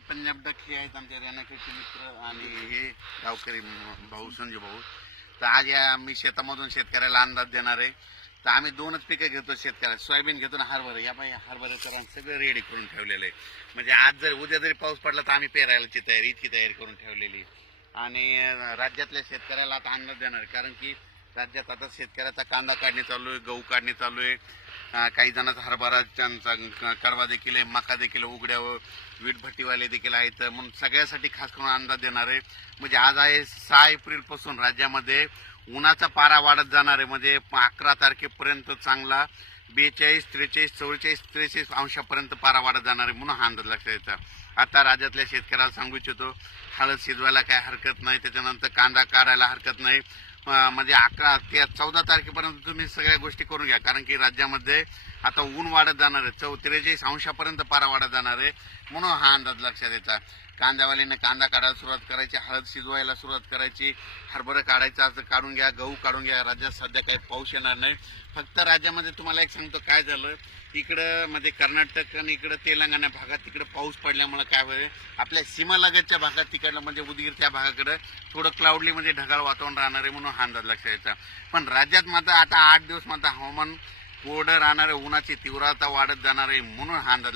Punjab duck हे आहेत आमचे रेणाखेडचे मित्र आणि हे गावकरी भाऊ संजू भाऊ. तर आज या मी शेतामधून शेतकऱ्याला अंदाज देणार आहे. तर आम्ही दोनच पिकं घेतो शेतकऱ्याला, सोयाबीन घेतो ना हरभरा. या बाई हरभऱ्याचं रान सगळं रेडी करून ठेवलेलं आहे. म्हणजे आज जर उद्या जरी पाऊस पडला तर आम्ही पेरायलाची तयारी इतकी तयारी करून ठेवलेली. आणि राज्यातल्या शेतकऱ्याला आता अंदाज देणार आहे, कारण की राज्यात आता शेतकऱ्याचा कांदा काढणी चालू आहे, गहू काढणी चालू आहे, काही जणांचा हरभराचा कडवा देखील आहे, मका देखील उघड्यावर, वीटभट्टीवाले देखील आहेत. म्हणून सगळ्यासाठी खास करून अंदाज देणार आहे. म्हणजे आज आहे 6 एप्रिल पासून राज्यामध्ये उन्हाचा पारा वाढत जाणार आहे. म्हणजे 11 तारखेपर्यंत चांगला 42, 43, 44, 43 अंशापर्यंत पारा वाढत जाणार आहे. म्हणून हा अंदाज लक्षात येतो. आता राज्यातल्या शेतकऱ्याला सांगू इच्छितो, हळद शिजवायला काय हरकत नाही, त्याच्यानंतर कांदा काढायला हरकत नाही. म्हणजे 11 ते 14 तारखेपर्यंत तुम्ही सगळ्या गोष्टी करून घ्या, कारण की राज्यामध्ये आता ऊन वाढत जाणार आहे. 43 अंशापर्यंत पारा वाढत जाणार आहे. म्हणून हा अंदाज लक्षात येतात. कांद्यावाल्याने कांदा काढायला सुरुवात करायची, हळद शिजवायला सुरुवात करायची, हरभरा काढायचं असं काढून घ्या, गहू काढून घ्या. राज्यात सध्या काही पाऊस येणार नाही. फक्त राज्यामध्ये तुम्हाला एक सांगतो काय झालं, इकडं म्हणजे कर्नाटक आणि इकडं तेलंगणा भागात तिकडे पाऊस पडल्यामुळे काय होईल, आपल्या सीमालगतच्या भागात तिकडलं म्हणजे उदगीर त्या भागाकडे थोडं क्लाउडली म्हणजे ढगाळ वातावरण राहणार आहे. म्हणून हा अंदाज लक्षात यायचा. पण राज्यात मात्र आता 8 दिवस मात्र हवामान कोरडं राहणार आहे, उन्हाची तीव्रता वाढत जाणार आहे. म्हणून हा अंदाज